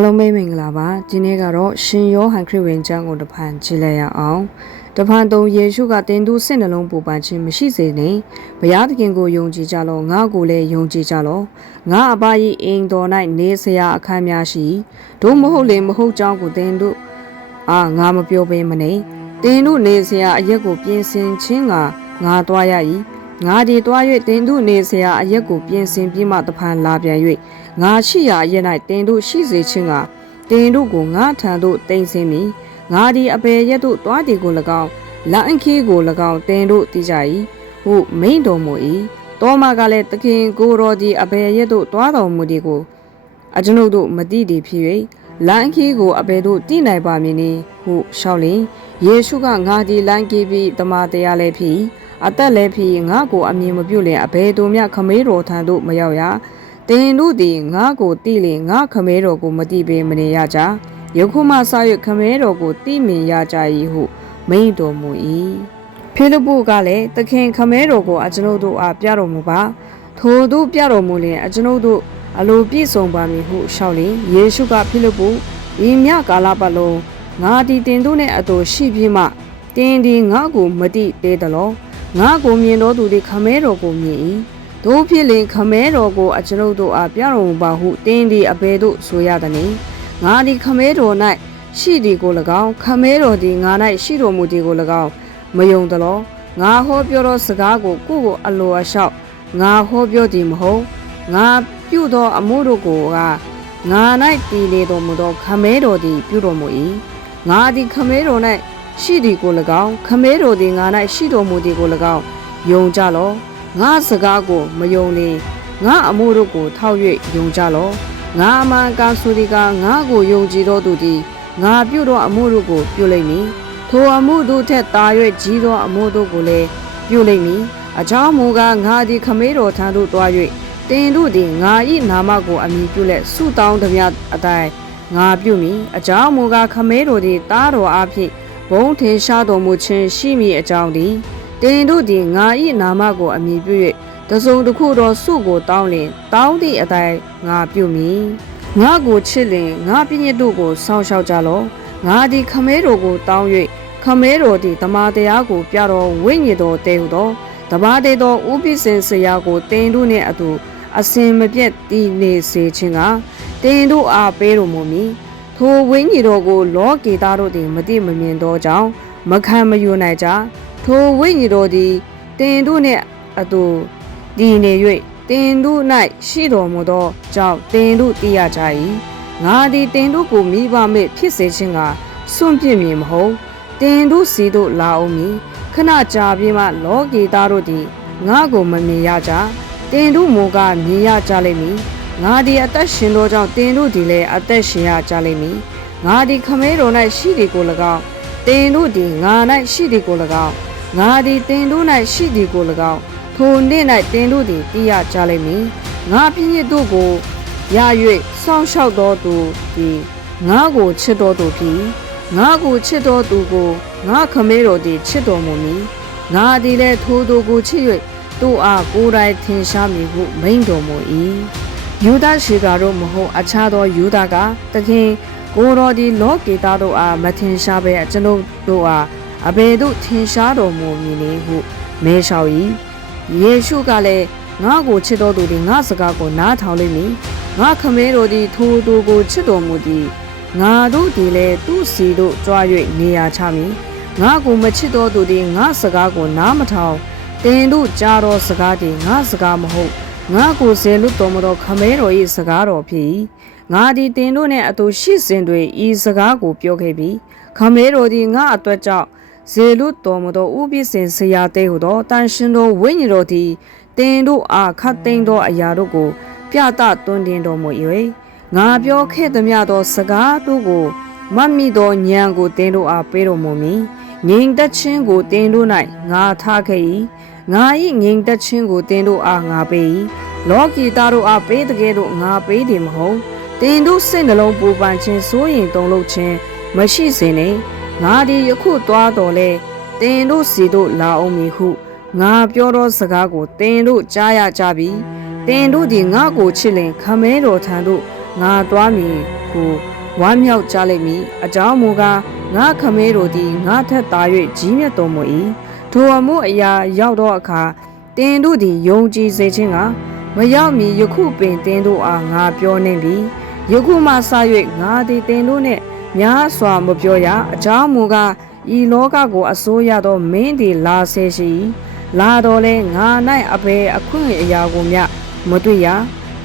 အားလုံးပဲမင်္ဂလာပါဒီနေ့ကတော့ရှင်ယောဟန်ခရစ်ဝင်ကျမ်းကိုတဖန်ကြည့်လိုက်ရအောင်တဖန်သုံးယေရှုကတင်သူစိတ်နှလုံးပူပန်ခြင်းမရှိစေနဲ့ဘုရားသခင်ကိုယုံကြည်ကြလောငါကိုလည်းယုံကြည်ကြလောငါအဘ၏အိမ်တော်၌နေစရာအခန်းများရှိတို့မဟုတ်လေမဟုတ်ကြောင်းကိုတင်တို့ငါမပြောပေးမနဲ့တင်တို့နေစရာအရက်ကိုပြင်ဆင်ခြင်းကငါတွားရ၏ငါဒီတွား၍တင်တို့နေစရာအရက်ကိုပြင်ဆင်ပြီးမှတဖန်လာပြန်၍ငါရှိရာအရက်၌တင်တို့ရှိစေခြင်းကတင်တို့ကိုငါထံသို့တင်ဆင်းမည်ငါဒီအပေရက်သို့တွားတီကို၎င်းလန်ခီကို၎င်းတင်တို့သိကြ၏ဟုမိန်တော်မူ၏တောမကလည်းသခင်ကိုတော်ဒီအပေရက်သို့တွားတော်မူသည်ကိုအကျွန်ုပ်တို့မသိသည်ဖြစ်၍လန်ခီကိုအပေသို့တည်နိုင်ပါမည်နည်းဟုလျှောက်လျင်ယေရှုကငါဒီလန်ခီပြီးတမန်တရားလည်းဖြစ်အသက်လည်းဖြစ်ငါကိုအမြင်မပြုလျင်အဘယ်သူမျှခမေးတော်ထံသို့မရောက်ရတင်တို့သည်ငါကိုတိလင်ငါခမဲတော်ကိုမတိပေမနေရကြယခုမှစ၍ခမဲတော်ကိုတိမြင်ရကြ၏ဟုမိန့်တော်မူ၏ဖိလိပ္ပုကလည်းသခင်ခမဲတော်ကိုအကျွန်ုပ်တို့အားပြတော်မူပါထိုတို့ပြတော်မူလျင်အကျွန်ုပ်တို့အလိုပြည့်စုံပါမည်ဟုလျှောက်လျင်ယေရှုကဖိလိပ္ပုဤမြကာလပတ်လုံးငါဒီတင်တို့နှင့်အတူရှိပြီးမှတင်ဒီငါကိုမတိသေးသလောငါကိုမြင်တော်သူသည်ခမဲတော်ကိုမြင်၏တို့ဖြစ်လင်ခမဲတော်ကိုအကျွန်ုပ်တို့အားပြတော်မူပါဟုတင်းဒီအဘယ်သို့ဆိုရသည်။ငါဒီခမဲတော်၌ရှိသည်ကို၎င်းခမဲတော်သည်ငါ၌ရှိတော်မူသည်ကို၎င်းမယုံသလောငါဟောပြောသောစကားကိုကိုအလိုအလျှောက်ငါဟောပြောသည်မဟုတ်ငါပြုသောအမှုတို့ကိုငါ၌တည်နေတော်မူသောခမဲတော်သည်ပြုတော်မူ၏။ငါဒီခမဲတော်၌ရှိသည်ကို၎င်းခမဲတော်သည်ငါ၌ရှိတော်မူသည်ကို၎င်းယုံကြလောငါစကားကိုမယုံလေငါအမှုတို့ကိုထောက်၍ယုံကြလောငါအမှန်ကန်ဆိုသည်ကငါကိုယုံကြည်တော်သူသည်ငါပြုသောအမှုတို့ကိုပြုလိမ့်မည်ထိုအမှုတို့ထက်သာ၍ကြီးသောအမှုတို့ကိုလည်းပြုလိမ့်မည်အကြောင်းမူကားငါသည်ခမေးတော်ထံသို့တွား၍တင်တို့သည်ငါ၏နာမကိုအမည်ပြုလက်ဆုတောင်းသည်များအတိုင်းငါပြုမည်အကြောင်းမူကားခမေးတော်သည်တားတော်အဖြစ်ဘုံထင်ရှားတော်မူခြင်းရှိမည်အကြောင်းသည်တင်တို့သည်ငါ၏နာမကိုအမည်ပြု၍တစုံတစ်ခုသောစုကိုတောင်းလင်တောင်းသည့်အတိုင်းငါပြုမည်ငါကိုချစ်လင်ငါပြည့်ညတ်တို့ကိုစောင့်ရှောက်ကြလောငါသည်ခမဲတော်ကိုတောင်း၍ခမဲတော်သည်တမန်တရားကိုပြတော်ဝိညာဉ်တော်တည်ဟုသောတပါးတည်သောဥပိစင်ဆရာကိုတင်တို့နှင့်အတူအစင်မပြတ်တည်နေစေခြင်းကတင်တို့အားပေးတော်မူမည်ထိုဝိညာဉ်တော်ကိုလောကီသားတို့သည်မသိမမြင်သောကြောင့်မခံမယူနိုင်ကြထိုဝိညာဉ်တော်သည်တင်တို့နှင့်အတူတည်နေ၍တင်တို့၌ရှိတော်မူသောကြောင့်တင်တို့သိရကြ၏ငါသည်တင်တို့ကိုမိဘမဲ့ဖြစ်စေခြင်းကစွန့်ပြစ်မည်မဟုတ်တင်တို့စီတို့လာအောင်မည်ခဏကြာပြီးမှလောကီသားတို့သည်ငါကိုမမြင်ရကြတင်တို့မူကားမြင်ရကြလိမ့်မည်ငါသည်အသက်ရှင်သောကြောင့်တင်တို့သည်လည်းအသက်ရှင်ရကြလိမ့်မည်ငါသည်ခမဲတော်၌ရှိသည်ကို၎င်းတင်တို့သည်ငါ၌ရှိသည်ကို၎င်းငါသည်တင်တို့၌ရှိသည်ကို၎င်းထိုနေ့၌တင်တို့သည်သိရကြလိမ့်မည်ငါပြည့်ညတ်တို့ကိုရ၍စောင့်ရှောက်တော်သူသည်ငါကိုချစ်တော်သူဖြစ်ငါကိုချစ်တော်သူကိုငါခမဲတော်သည်ချစ်တော်မူမည်ငါသည်လည်းထိုသူကိုချစ်၍သူ့အားကိုယ်တိုင်ထင်ရှားမည်ဟုမိန့်တော်မူ၏ယူဒရှေကာတို့မဟုတ်အခြားသောယူဒကသခင်ကိုတော်သည်လောကီသားတို့အားမထင်ရှားဘဲကျွန်ုပ်တို့အားအဘယ်သို့ထင်ရှားတော်မူမည်နည်းဟုမဲလျှောက်၏ယေရှုကလည်းငါကိုချစ်တော်သူသည်ငါစကားကိုနားထောင်လိမ့်မည်ငါခမဲတော်သည်ထိုသူကိုချစ်တော်မူသည်ငါတို့သည်လည်းသူ့စီတို့ကြွား၍နေရာချမည်ငါကိုမချစ်တော်သူသည်ငါစကားကိုနားမထောင်တင်တို့ကြားတော်စကားသည်ငါစကားမဟုတ်ငါကိုစေလွတ်တော်မူသောခမဲတော်၏စကားတော်ဖြစ်ငါသည်တင်တို့နှင့်အတူရှိစဉ်တွင်ဤစကားကိုပြောခဲ့ပြီးခမဲတော်သည်ငါအတွက်ကြောင့်ဇေလုတော်မူသောဥပိစင်ဆရာတဲဟုသောတန်ရှင်သောဝိညာဉ်တော်သည်တင်တို့အားခတ်သိမ်းသောအရာတို့ကိုပြသတွင်တင်တော်မူ၍ငါပြောခဲ့သည်များသောစကားတို့ကိုမမိသောဉာဏ်ကိုတင်တို့အားပေးတော်မူမည်ငြိမ်သက်ခြင်းကိုတင်တို့၌ငါထားခဲ့၏ငါ၏ငြိမ်သက်ခြင်းကိုတင်တို့အားငါပေး၏လောကီသားတို့အားပေးတဲ့ကဲ့သို့ငါပေးသည်မဟုတ်တင်တို့စိတ်နှလုံးပူပန်ခြင်းစိုးရိမ်တုန်လှုပ်ခြင်းမရှိစေနှင့်ငါသည်ယခုသွားတော်လဲတင်တို့စီတို့လာအောင်မည်ဟုငါပြောသောစကားကိုတင်တို့ကြားရကြပြီတင်တို့သည်ငါကိုချစ်လင်ခမဲတော်ထံသို့ငါသွားမည်ဟ ကိုဝမ်းမြောက်ကြလိမ့်မည်အကြောင်းမူကားငါခမဲတော်သည်ငါထက်သာ၍ကြီးမြတ်တော်မူ၏ထိုအမှုအရာရောက်သောအခါတင်တို့သည်ယုံကြည်စေခြင်းကမရောက်မီယခုပင်တင်တို့အားငါပြောနေပြီယခုမှစ၍ငါသည်တင်တို့နှင့်များစွာမပြောရအကြောင်းမူကားဤလောကကိုအစိုးရသောမင်းသည်လာဆဲရှိလာတော်လဲငါ၌အဘယ်အခွင့်အရာကိုမျှမတွေ့ရ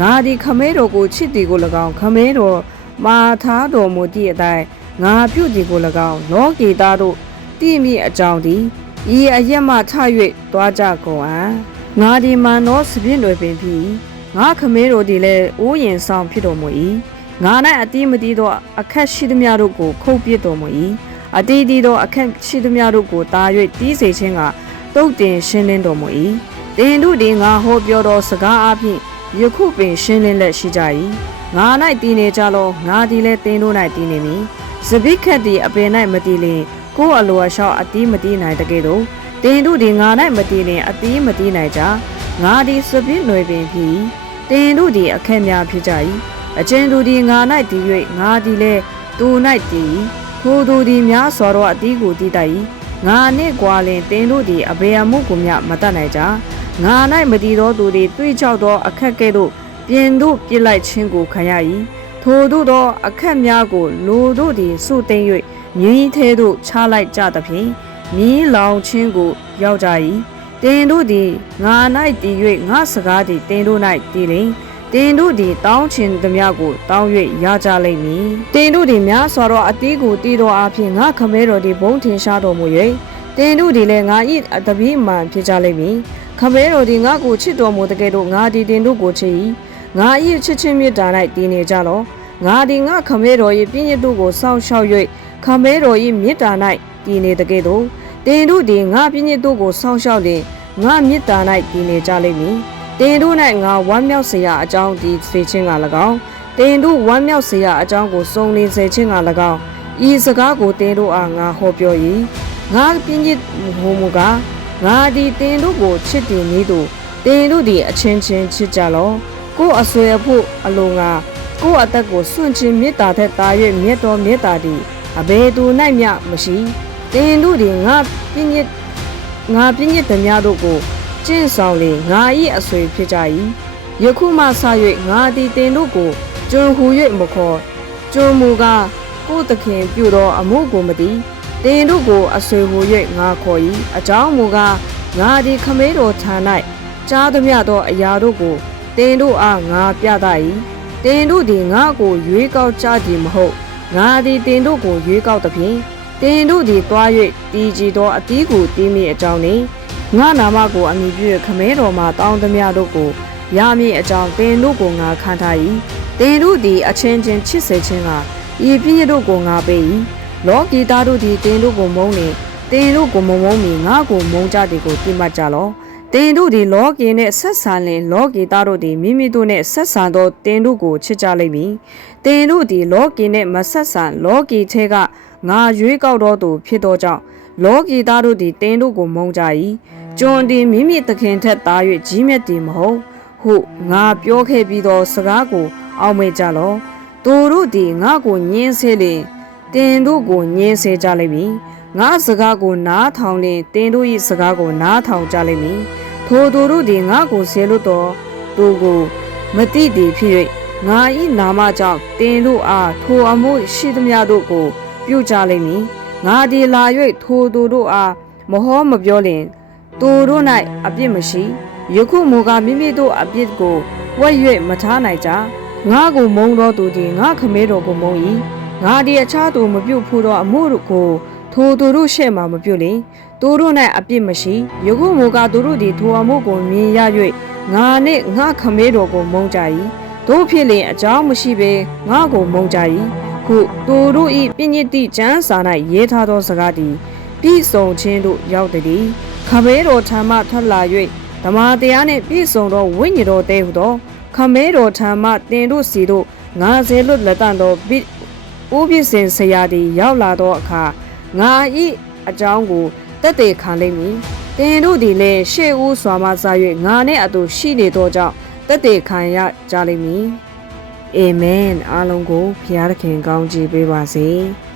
ငါသည်ခမဲတော်ကိုချစ်သည်ကို၎င်းခမဲတော်မာထားတော်မူသည့်အတိုင်းငါပြုသည်ကို၎င်းလောကီသားတို့တိမိအကြောင်းသည်ဤအရက်မှထ၍သွားကြကုန်အံ့ငါဒီမှန်သောစပြည့်လွယ်ပင်ဖြစ်ငါခမဲတော်သည်လည်းအိုးရင်ဆောင်ဖြစ်တော်မူ၏ငါ၌အတိမတိသောအခက်ရှိသမျှတို့ကိုခုတ်ပစ်တော်မူ၏အတိတိသောအခက်ရှိသမျှတို့ကိုတာ၍တီးစေခြင်းကတုတ်တင်ရှင်းလင်းတော်မူ၏တင်တို့သည်ငါဟောပြောသောစကားအပြင်ယခုပင်ရှင်းလင်းလက်ရှိကြ၏ငါ၌တည်နေကြလောငါသည်လည်းတင်တို့၌တည်နေမည်စပိခတ်သည်အပင်၌မတည်လျင်ကိုယ်အလိုအလျှောက်အတီးမတည်နိုင်တကယ်တော့တင်တို့သည်ငါ၌မတည်လျင်အတီးမတည်နိုင်ကြငါသည်စပိနွယ်ပင်ဖြစ်တင်တို့သည်အခက်များဖြစ်ကြ၏အချင်းတို့သည်ငါ၌တည်၍ငါသည်လည်းသူ၌တည်ထိုသူသည်များစွာသောအတီးကိုတည်တတ်၏ငါနှင့်ကွာလင်တင်တို့သည်အဘယ်အမှုကိုမျှမတတ်နိုင်ကြငါ၌မတည်သောသူသည်တွေ့ချောက်သောအခက်ကဲ့သို့ပြင်သို့ပြစ်လိုက်ခြင်းကိုခံရ၏ထိုသို့သောအခက်များကိုလူတို့သည်စုသိမ့်၍မြင်းသေးသို့ချလိုက်ကြသဖြင့်မြင်းလောင်ခြင်းကိုရောက်ကြ၏တင်တို့သည်ငါ၌တည်၍ငါစကားသည်တင်တို့၌တည်လျင်တင်တို့သည်တောင်းချင်သမျှကိုတောင်း၍ရကြလိမ့်မည်တင်တို့သည်များစွာသောအတီးကိုတည်တော်အဖြစ်ငါခမဲတော်သည်ဘုံထင်ရှားတော်မူ၍တင်တို့သည်လည်းငါ၏အတပည့်မှန်ဖြစ်ကြလိမ့်မည်ခမဲတော်သည်ငါကိုချစ်တော်မူတကယ်တော့ငါသည်တင်တို့ကိုချစ်၏ငါ၏ချစ်ချင်းမြတ်တာ၌တည်နေကြလောငါသည်ငါခမဲတော်၏ပြည့်ညတ်တို့ကိုစောင့်ရှောက်၍ခမဲတော်၏မြတ်တာ၌တည်နေတကယ်တော့တင်တို့သည်ငါပြည့်ညတ်တို့ကိုစောင့်ရှောက်လျင်ငါမြတ်တာ၌တည်နေကြလိမ့်မည်တင်တို့၌ငါဝမ်းမြောက်စရာအကြောင်းဒီစေခြင်းက၎င်းတင်တို့ဝမ်းမြောက်စရာအကြောင်းကိုစုံလင်စေခြင်းက၎င်းဤစကားကိုတင်တို့အားငါဟောပြော၏ငါပြည့်ညတ်ဟူမူကားငါသည်တင်တို့ကိုချစ်တယ်နည်းသို့တင်တို့သည်အချင်းချင်းချစ်ကြလောကိုယ်အဆွေအဖို့အလိုငါကိုယ့်အသက်ကိုစွန့်ခြင်းမေတ္တာထက်သာ၍မြတ်တော်မေတ္တာသည်အဘယ်သူ၌မျှမရှိတင်တို့သည်ငါပြည့်ညတ်သမျှတို့ကိုကျင့်ဆောင်လေငါ၏အဆွေဖြစ်ကြ၏ယခုမှစ၍ငါသည်တင်တို့ကိုကျွန်ဟူ၍မခေါ်ကျွန်မူကားကိုယ်သခင်ပြုသောအမှုကိုမသိတင်တို့ကိုအဆွေဟူ၍ငါခေါ်၏အကြောင်းမူကားငါသည်ခမဲတော်ထံ၌ကြားသမျှသောအရာတို့ကိုတင်တို့အားငါပြသ၏တင်တို့သည်ငါကိုရွေးကောက်ကြသည်မဟုတ်ငါသည်တင်တို့ကိုရွေးကောက်သဖြင့်တင်တို့သည်တွား၍တည်ကြည်သောအတီးကိုတည်မိအကြောင်းနှင့်ငါနာမကိုအမိပြု၍ခမဲတော်မှတောင်းသမျှတို့ကိုရမည်အကြောင်းတင်တို့ကိုငါခံထား၏တင်တို့သည်အချင်းချင်းချစ်စေခြင်းကဤပြည့်တို့ကိုငါပေး၏လောကီသားတို့သည်တင်တို့ကိုမုန်းနေတင်တို့ကိုမုန်းမီငါကိုမုန်းကြသည်ကိုသိမှတ်ကြလောတင်တို့သည်လောကီနှင့်ဆက်ဆံလင်လောကီသားတို့သည်မိမိတို့နှင့်ဆက်ဆံသောတင်တို့ကိုချစ်ကြလိမ့်မည်တင်တို့သည်လောကီနှင့်မဆက်ဆံလောကီထဲကငါရွေးကောက်တော်သူဖြစ်သောကြောင့်လောကီသားတို့သည်တင်တို့ကိုမုန်းကြ၏ကျွန်သည်မိမိသခင်ထက်သာ၍ကြီးမြတ်သည်မဟုတ်ဟုငါပြောခဲ့ပြီးသောစကားကိုအောက်မေ့ကြလောသူတို့သည်ငါကိုညှင်းဆဲလျင်တင်တို့ကိုညှင်းဆဲကြလိမ့်မည်ငါစကားကိုနားထောင်လျင်တင်တို့၏စကားကိုနားထောင်ကြလိမ့်မည်ထိုသူတို့သည်ငါကိုဆဲလို့တော်သူကိုမတိတည်ဖြစ်၍ငါ၏နာမကြောင့်တင်တို့အားထိုအမှုရှိသမျှတို့ကိုပြုကြလိမ့်မည်ငါသည်လာ၍ထိုသူတို့အားမဟောမပြောလျင်သူတို့၌အပြစ်မရှိယခုမူကားမိမိတို့အပြစ်ကိုဝက်၍မထားနိုင်ကြငါကိုမုန်းသောသူသည်ငါခမဲတော်ကိုမုန်း၏ငါသည်အခြားသူမပြုတ်ဖူးသောအမှုကိုထိုသူတို့ရှေ့မှမပြုတ်လျင်သူတို့၌အပြစ်မရှိယခုမူကားသူတို့သည်ထိုအမှုကိုမြင်ရ၍ငါနှင့်ငါခမဲတော်ကိုမုန်းကြ၏တို့ဖြစ်လျင်အကြောင်းမရှိဘဲငါကိုမုန်းကြ၏ဟုသူတို့၏ပြည့်ညတ်သည့်ကျမ်းစာ၌ရေးထားသောစကားသည်ပြည့်စုံခြင်းသို့ရောက်သည်ခမဲတော်ထံမှထွက်လာ၍ဓမ္မတရားနှင့်ပြည့်စုံသောဝိညာဉ်တော်တည်းဟုသောခမဲတော်ထံမှတင်တို့စီတို့ငါစေလွတ်လက်တန်သောဥပစ္စေဆရာသည်ရောက်လာသောအခါငါ၏အကြောင်းကိုတက်တေခံလိမ့်မည်တင်တို့သည်လည်းရှေ့ဦးစွာမှစ၍ငါနှင့်အတူရှိနေသောကြောင့်တက်တေခံရကြလိမ့်မည် အာမင်အားလုံးကိုဖျားသခင်ကောင်းချီးပေးပါစေ။